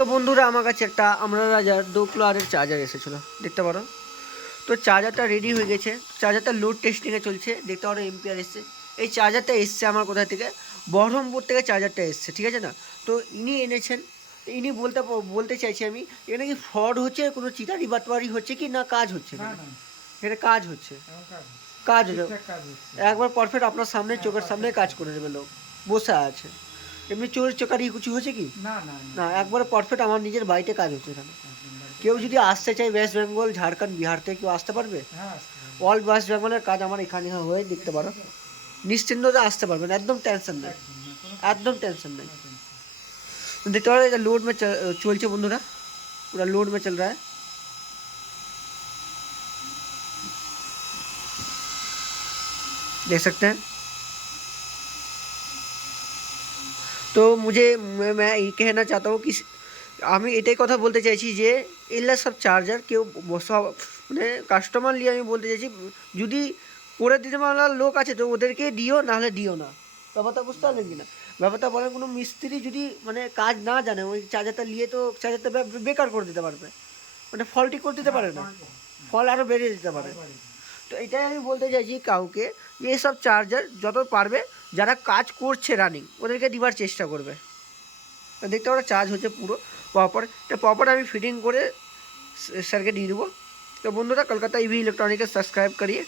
তো বন্ধুরা আমার কাছে একটা আমরা রাজার দু কিলোয়ারের চার্জার এসেছিল দেখতে পারো। তো চার্জারটা রেডি হয়ে গেছে। চার্জারটা লোড টেস্টিংয়ে চলছে দেখতে পারো এমপিআর এসছে। এই চার্জারটা এসছে আমার কোথা থেকে? বহরমপুর থেকে চার্জারটা এসছে ঠিক আছে না? তো ইনি এনেছেন ইনি বলতে বলতে চাইছি আমি এখানে কি ফ্রড হচ্ছে কোনো চিটারি বাটওয়ারি হচ্ছে কি না কাজ হচ্ছে? না এখানে? কাজ হচ্ছে। কাজ হচ্ছে। একবার পারফেক্ট আপনার সামনে চোখের সামনে কাজ করে দেবে লোক। বসে আছে। এমনি চোর চোকারি কিছু হচ্ছে কি না না না একবারে পারফেক্ট আমার নিজের বাড়িতে কাজ হচ্ছে এখানে একদম বাড়ি- কেউ যদি আসতে চায় ওয়েস্ট বেঙ্গল ঝাড়খণ্ড বিহার থেকে কেউ আসতে পারবে হ্যাঁ আসতে পারবে। অল ওয়েস্ট বেঙ্গলের কাজ আমার এখানে হয়ে দেখতে পারো নিশ্চিন্ততে আসতে পারবেন একদম টেনশন নেই একদম না, কোনো একদম টেনশন নেই tension देखते पारो এটা লোড में चल- চলছে বন্ধুরা पूरा लोड में चल रहा है देख सकते हैं তো মুঝে मैं मैं ये कहना चाहता हूँ कि আমি এটাই কথা বলতে চাইছি যে এগুলা সব চার্জার কেউ ব- সব মানে কাস্টমার নিয়ে আমি বলতে চাইছি যদি করে দিতে পারা লোক আছে তো ওদেরকে দিও নাহলে দিও না ব্যাপারটা বুঝতে পারলেন কি না ব্যাপারটা বলে কোনো মিস্ত্রি যদি মানে কাজ না জানে ওই চার্জারটা নিয়ে তো চার্জারটা বে- বেকার করে দিতে পারবে মানে ফলটি করে দিতে পারে না ফল আরও বেড়ে দিতে পারে বাড়ি। তো এটাই আমি বলতে চাইছি কাউকে যে এসব চার্জার যত পারবে যারা কাজ করছে রানিং ওদেরকে দেওয়ার চেষ্টা করবে দেখতে ওরা চার্জ হচ্ছে পুরো প্রপার তো প্রপার আমি ফিটিং করে স্যারকে দিয়ে দেবো তো বন্ধুরা কলকাতা ইভি ইলেকট্রনিক্সে সাবস্ক্রাইব करिए